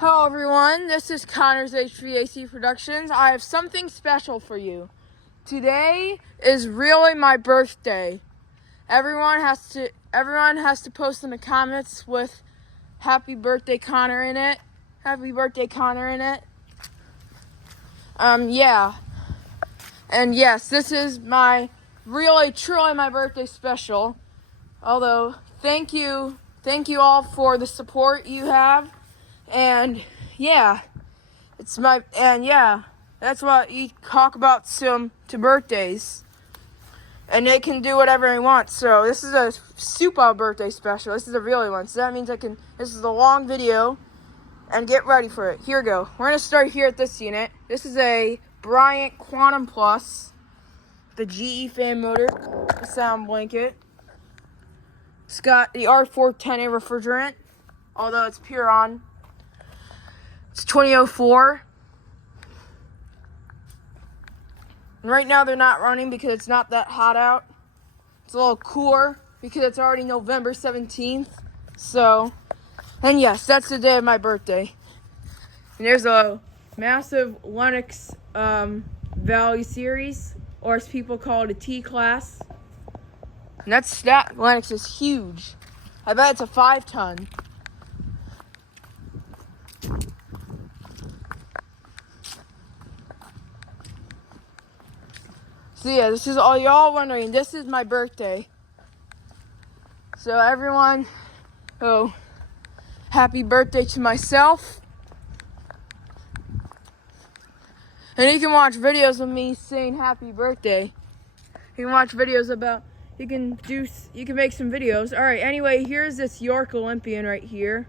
Hello everyone, this is Connor's HVAC Productions. I have something special for you. Today is really my birthday. Everyone has to post in the comments with Happy Birthday Connor in it. Happy Birthday Connor in it. Yeah. And yes, this is truly my birthday special. Although, thank you all for the support you have. And yeah, that's what you talk about to birthdays. And they can do whatever they want. So this is a super birthday special. This is a really one. So that means this is a long video. And get ready for it. Here we go. We're going to start here at this unit. This is a Bryant Quantum Plus. The GE fan motor. The sound blanket. It's got the R410A refrigerant. Although it's Puron. It's 2004. And right now they're not running because it's not that hot out. It's a little cooler because it's already November 17th. So, and yes, that's the day of my birthday. And there's a massive Lennox Value Series, or as people call it, a T-Class. And that Lennox is huge. I bet it's a 5-ton. So yeah, this is all y'all wondering. This is my birthday. So everyone, happy birthday to myself. And you can watch videos of me saying happy birthday. You can watch videos you can make some videos. All right, anyway, here's this York Olympian right here.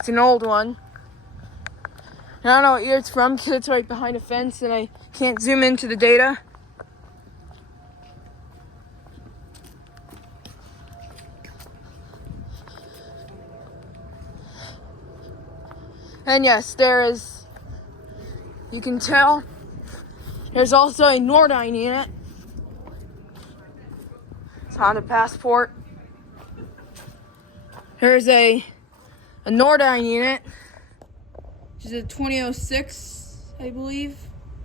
It's an old one. And I don't know what year it's from because it's right behind a fence and I can't zoom into the data. And yes, you can tell, there's also a Nordyne unit. It's Honda Passport. There's a Nordyne unit, which is a 2006, I believe.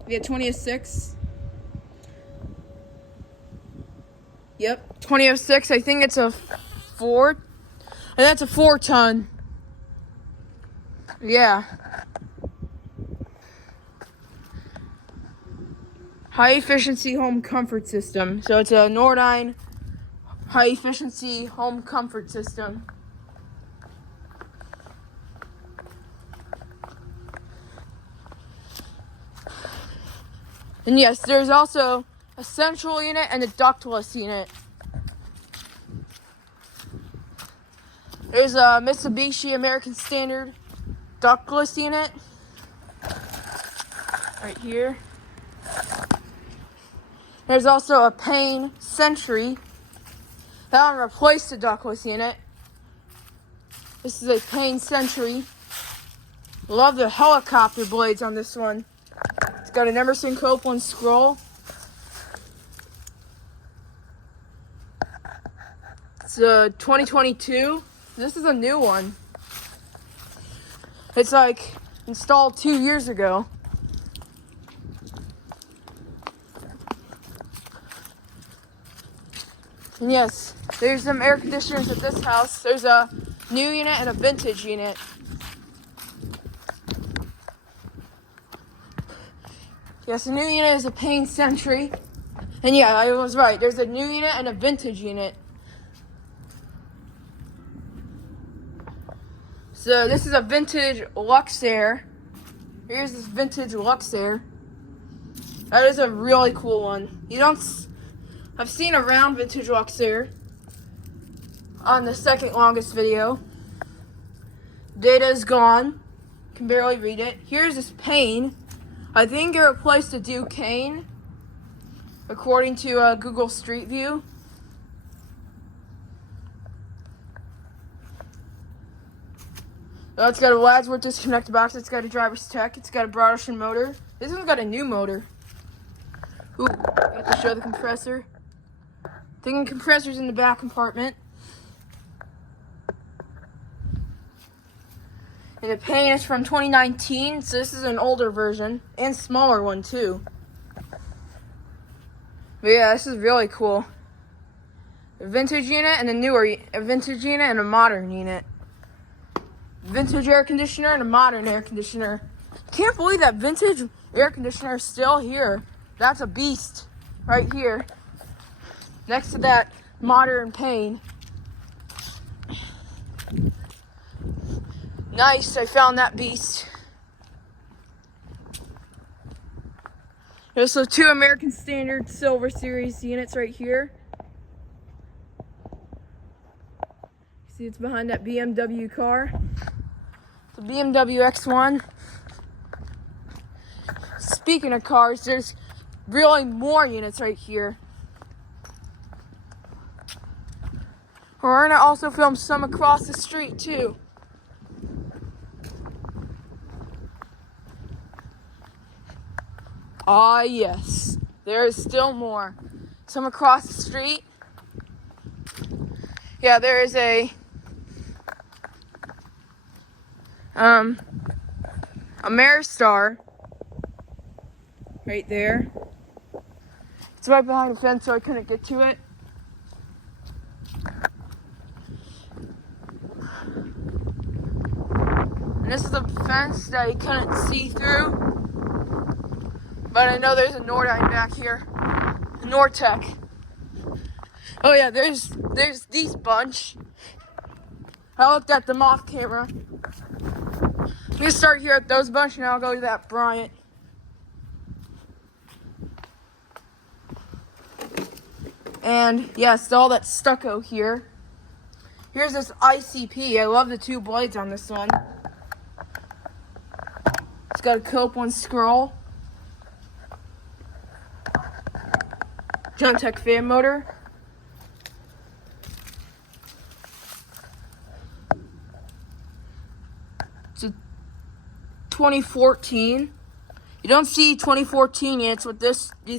Yeah, 2006. Yep, 2006. I think it's a Ford. And that's a 4-ton. Yeah. High efficiency home comfort system. So it's a Nordyne high efficiency home comfort system. And yes, there's also a central unit and a ductless unit. There's a Mitsubishi American Standard ductless unit right here. There's also a Payne Sentry. That one replaced the ductless unit. This is a Payne Sentry. Love the helicopter blades on this one. It's got an Emerson Copeland scroll. It's a 2022. This is a new one. It's like installed 2 years ago. And yes, there's some air conditioners at this house. There's a new unit and a vintage unit. Yes, the new unit is a Payne Sentry. And yeah, I was right. There's a new unit and a vintage unit. So this is a vintage Luxaire. Here's this vintage Luxaire. That is a really cool one. I've seen a round vintage Luxaire on the second longest video. Data is gone. Can barely read it. Here's this Payne. I think it replaced the Ducane, according to Google Street View. It's got a Wadsworth disconnect box. It's got a driver's tech. It's got a broad ocean motor. This one's got a new motor. Ooh, I have to show the compressor. The compressor's in the back compartment. And the Payne is from 2019, so this is an older version and smaller one too. But yeah, this is really cool. A vintage unit and a vintage unit and a modern unit. Vintage air conditioner and a modern air conditioner. Can't believe that vintage air conditioner is still here. That's a beast right here. Next to that modern Payne. Nice, I found that beast. There's also 2 American Standard Silver Series units right here. See, it's behind that BMW car. The BMW X1. Speaking of cars, there's really more units right here. We're gonna also film some across the street too. Ah, yes, there is still more. Some across the street. Yeah, there is a Ameristar right there. It's right behind the fence, so I couldn't get to it. And this is the fence that you couldn't see through. But I know there's a Nordyne back here. A Nortec. Oh yeah, there's these bunch. I looked at them off camera. I'm gonna start here at those bunch and I'll go to that Bryant. And yes, all that stucco here. Here's this ICP. I love the 2 blades on this one. It's got a Cope 1 scroll. Juntech fan motor. It's a 2014. You don't see 2014 units with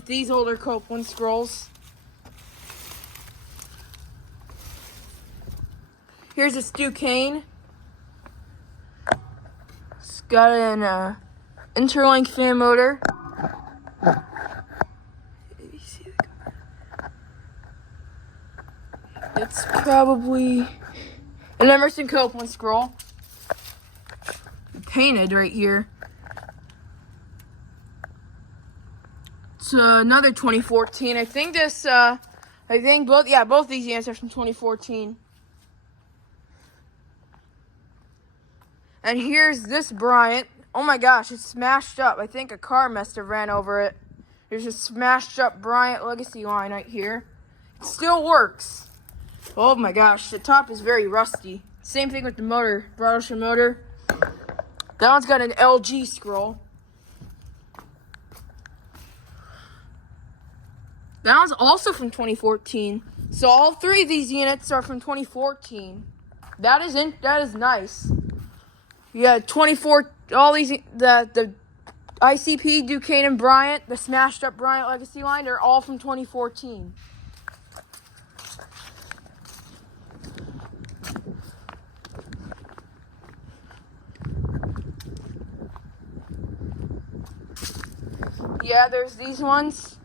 these older Cope 1 scrolls. Here's this Ducane. It's got an interlink fan motor. It's probably an Emerson Cope 1 scroll. Painted right here. It's another 2014. I think both these units are from 2014. And here's this Bryant. Oh my gosh, it's smashed up. I think a car must have ran over it. There's a smashed up Bryant Legacy line right here. It still works. Oh my gosh, the top is very rusty. Same thing with the motor, Brothershire motor. That one's got an LG scroll. That one's also from 2014. So all 3 of these units are from 2014. That is nice. Yeah, 24. All these the ICP, Ducane, and Bryant, the smashed up Bryant Legacy line, they're all from 2014. Yeah, there's these ones.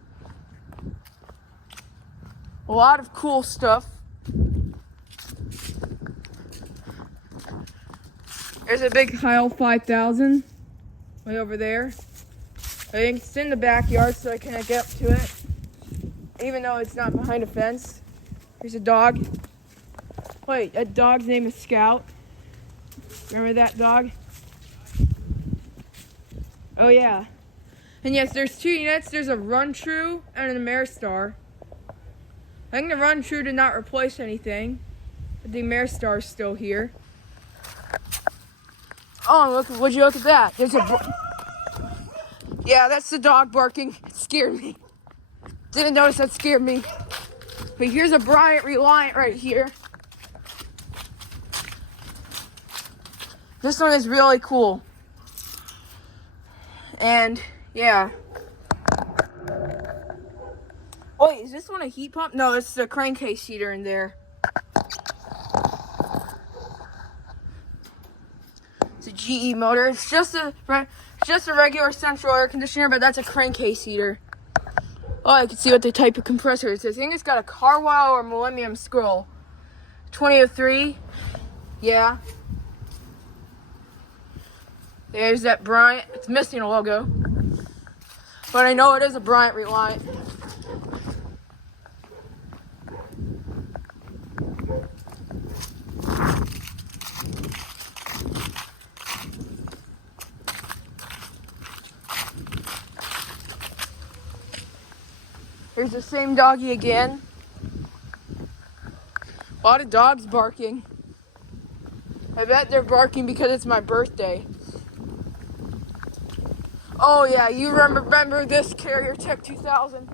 A lot of cool stuff. There's a big Heil 5000 way over there. I think it's in the backyard, so I can't get up to it, even though it's not behind a fence. There's a dog. Wait, that dog's name is Scout. Remember that dog? Oh yeah. And yes, there's 2 units. There's a Run True and an Ameristar. I think the Run True did not replace anything, but the Ameristar is still here. Oh, look! Would you look at that? There's a. Yeah, that's the dog barking. It scared me. Didn't notice that scared me. But here's a Bryant Reliant right here. This one is really cool. And yeah. Wait, is this one a heat pump? No, it's a crankcase heater in there. It's a GE motor. It's just a regular central air conditioner, but that's a crankcase heater. Oh, I can see what the type of compressor it is. I think it's got a Carwell or Millennium scroll. 2003. Yeah. There's that Bryant. It's missing a logo, but I know it is a Bryant Reliant. Here's the same doggy again. A lot of dogs barking. I bet they're barking because it's my birthday. Oh yeah, you remember this Carrier Tech 2000?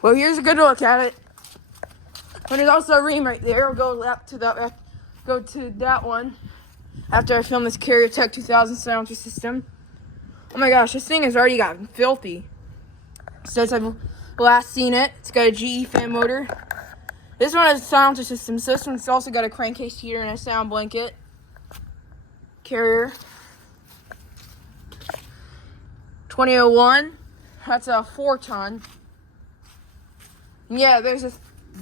Well, here's a good look at it. And there's also a Rheem right there. We'll go to that one after I film this Carrier Tech 2000 silencer system. Oh my gosh, this thing has already gotten filthy since I've last seen it. It's got a GE fan motor. This one has a silencer system, so this one's also got a crankcase heater and a sound blanket. Carrier 2001. That's a 4-ton. And yeah, there's a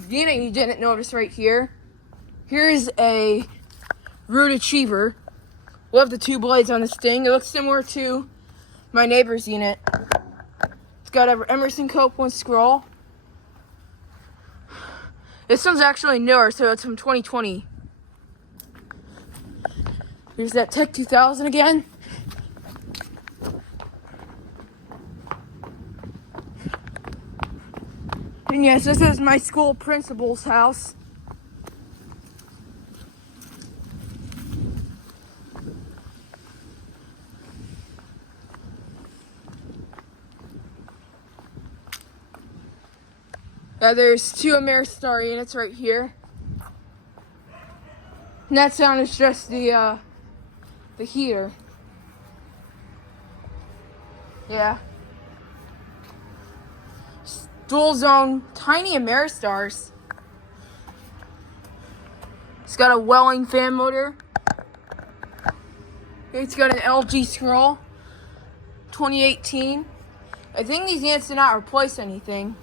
unit you didn't notice right here. Here's a Ruud Achiever. Love the 2 blades on this thing. It looks similar to my neighbor's unit. It's got an Emerson Copeland scroll. This one's actually newer, so it's from 2020. Here's that Tech 2000 again. And yes, this is my school principal's house. There's 2 Ameristar units right here. And that sound is just the heater. Yeah. Dual zone, tiny Ameristars. It's got a Welling fan motor. It's got an LG scroll. 2018. I think these units did not replace anything.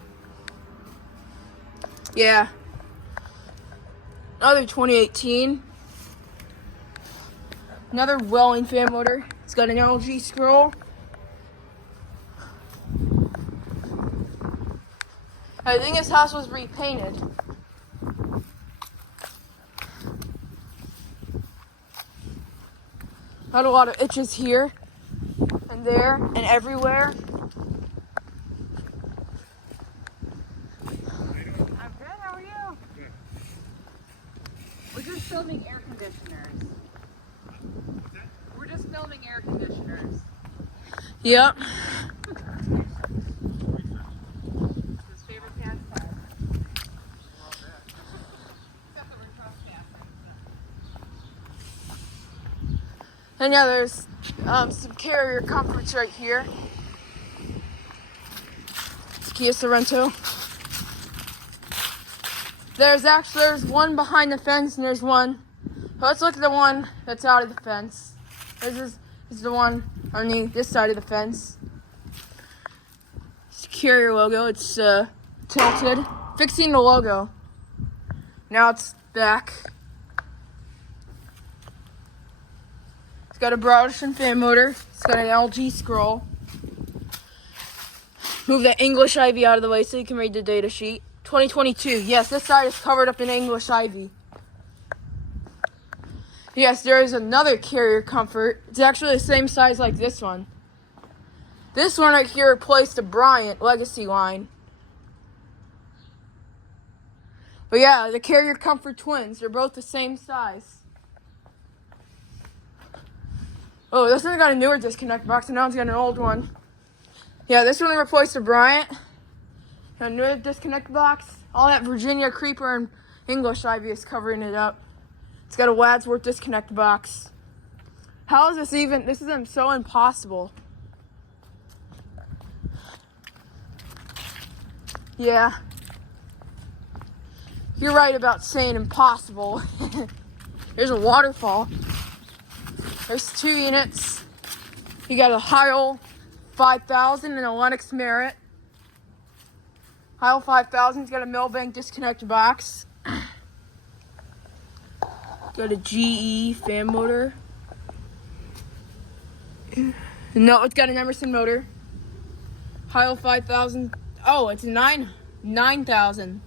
Yeah. Another 2018. Another Welling fan motor. It's got an LG scroll. I think this house was repainted. Had a lot of itches here and there and everywhere. I'm good, how are you? Good. We're just filming air conditioners. We're just filming air conditioners. Yep. His favorite pastime. And yeah, there's some Carrier comforts right here. It's Kia Sorrento. There's one behind the fence and there's one. Let's look at the one that's out of the fence. This is the one underneath this side of the fence. It's the Carrier logo. It's tilted. Fixing the logo. Now it's back. It's got a Bryant fan motor. It's got an LG scroll. Move that English ivy out of the way so you can read the data sheet. 2022. Yes, this side is covered up in English ivy. Yes, there is another Carrier comfort. It's actually the same size like this one. This one right here replaced the Bryant Legacy line. But yeah, the Carrier Comfort twins. They're both the same size. Oh, this one's got a newer disconnect box, and now it's got an old one. Yeah, this one replaced the Bryant. A newer disconnect box. All that Virginia Creeper and English ivy is covering it up. It's got a Wadsworth disconnect box. How is this even? This is so impossible. Yeah. You're right about saying impossible. There's a waterfall. There's 2 units. You got a Heil 5000 and a Lennox Merit. Heil 5000's got a Millbank disconnect box. Got a GE fan motor. No, it's got an Emerson motor. Heil 5000. Oh, it's a 9000.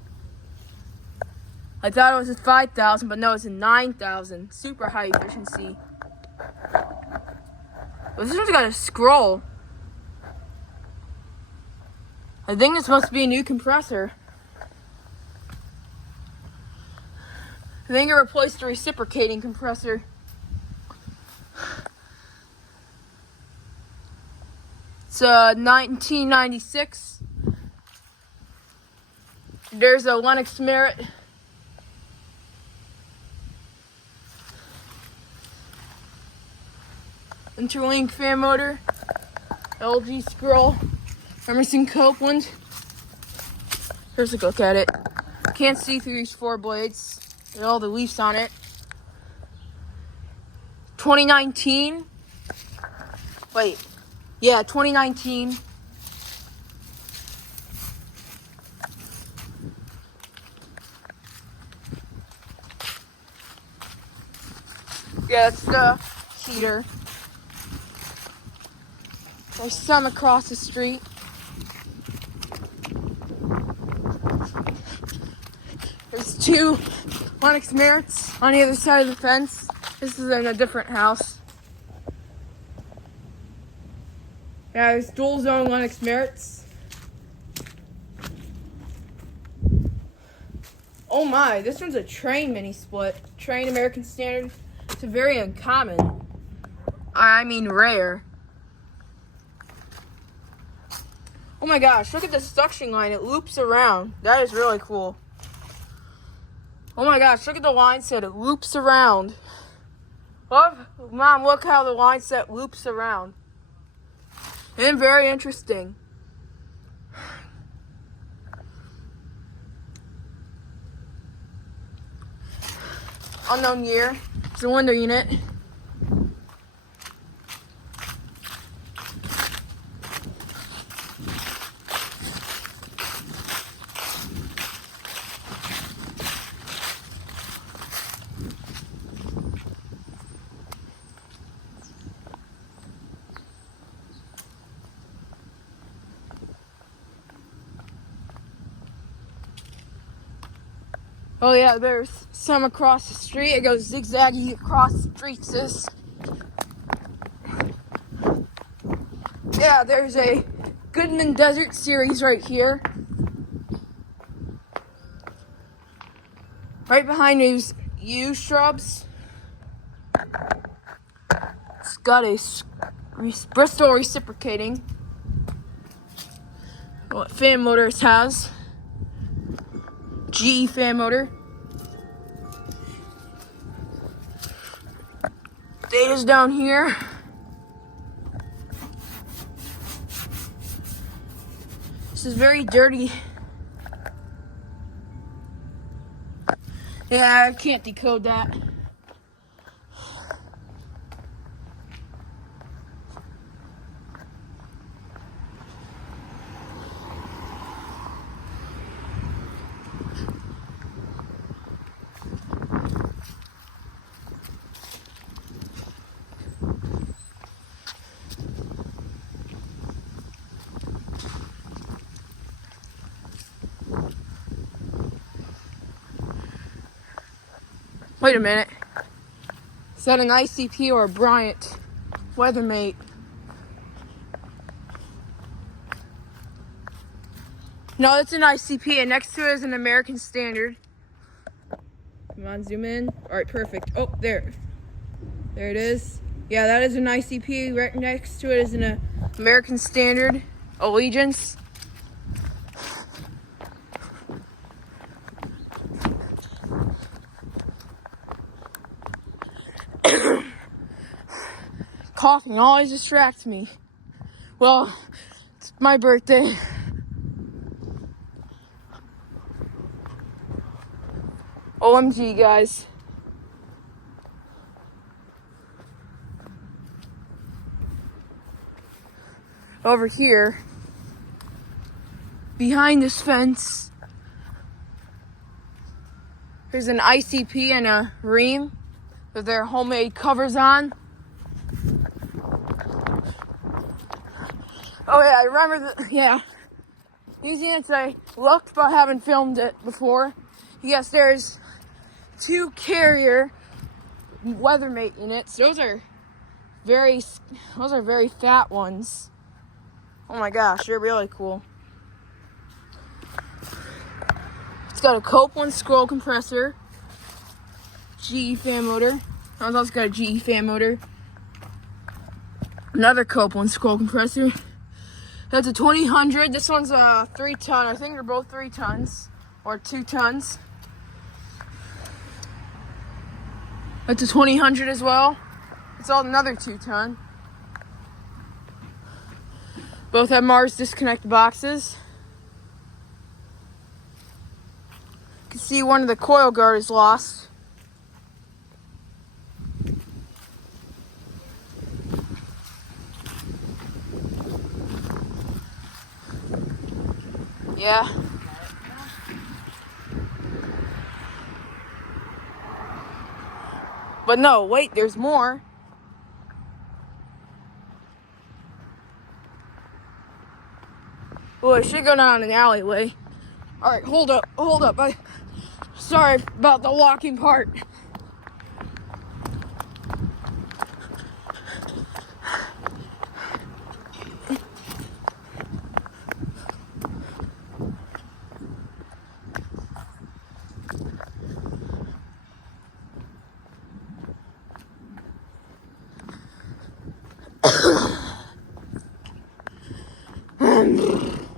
I thought it was a 5000, but no, it's a 9000. Super high efficiency. Oh, this one's got a scroll. I think this must be a new compressor. I think it replaced the reciprocating compressor. It's 1996. There's a Lennox Merit. Interlink fan motor. LG scroll. Emerson Copeland. Here's a look at it. Can't see through these 4 blades. There's all the leaves on it. 2019. Wait. Yeah, 2019. Yeah, that's the heater. There's some across the street. There's 2 Lennox Merits on the other side of the fence. This is in a different house. Yeah, there's dual zone Lennox Merits. Oh my, this one's a Trane mini split. Trane American Standard. It's a very uncommon. I mean rare. Oh my gosh, look at the suction line. It loops around. That is really cool. Oh my gosh, look at the line set. It loops around. Mom, look how the line set loops around. And very interesting. Unknown year. It's a window unit. Oh yeah, there's some across the street. It goes zigzaggy across the street, sis. Yeah, there's a Goodman Desert Series right here. Right behind these yew shrubs. It's got a Bristol reciprocating. What fan motors has. GE fan motor. Data's down here. This is very dirty. Yeah, I can't decode that. Wait a minute. Is that an ICP or a Bryant Weathermate? No, it's an ICP, and next to it is an American Standard. Come on, zoom in. All right, perfect. Oh, there. There it is. Yeah, that is an ICP. Right next to it is an American Standard Allegiance. Coughing always distracts me. Well, it's my birthday. OMG, guys. Over here, behind this fence, there's an ICP and a Rheem with their homemade covers on. Oh yeah, I remember using it today. Looked, but haven't filmed it before. Yes, there's 2 Carrier Weathermate units. Those are very fat ones. Oh my gosh, they're really cool. It's got a Copeland scroll compressor, GE fan motor. It's also got a GE fan motor. Another Copeland scroll compressor. That's a 2000. This one's a 3 ton. I think they're both 3 tons or 2 tons. That's a 2000 as well. It's all another 2 ton. Both have Mars disconnect boxes. You can see one of the coil guard is lost. Yeah. But no, wait, there's more. Well, I should go down an alleyway. Alright, hold up. Sorry about the walking part.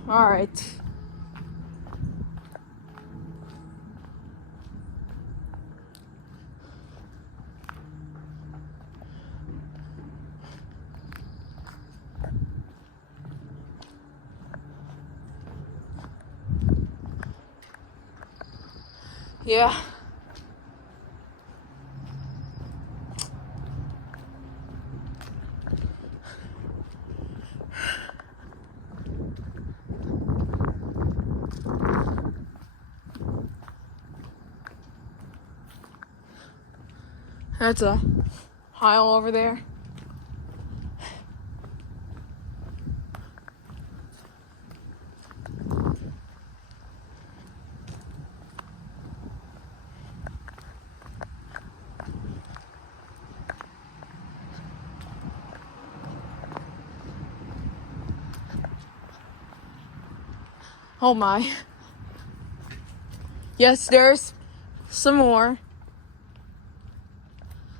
All right. Yeah. That's a pile over there. Oh my. Yes, there's some more.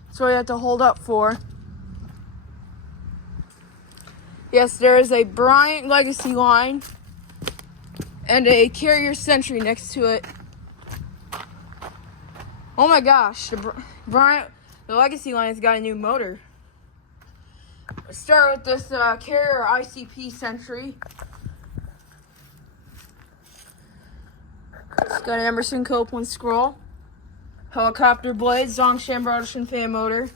That's what you have to hold up for. Yes, there is a Bryant Legacy line and a Carrier Sentry next to it. Oh my gosh, the Legacy line has got a new motor. Let's start with this Carrier ICP Sentry. It's got an Emerson Copeland scroll, helicopter blades, Zongshan Broderson fan motor.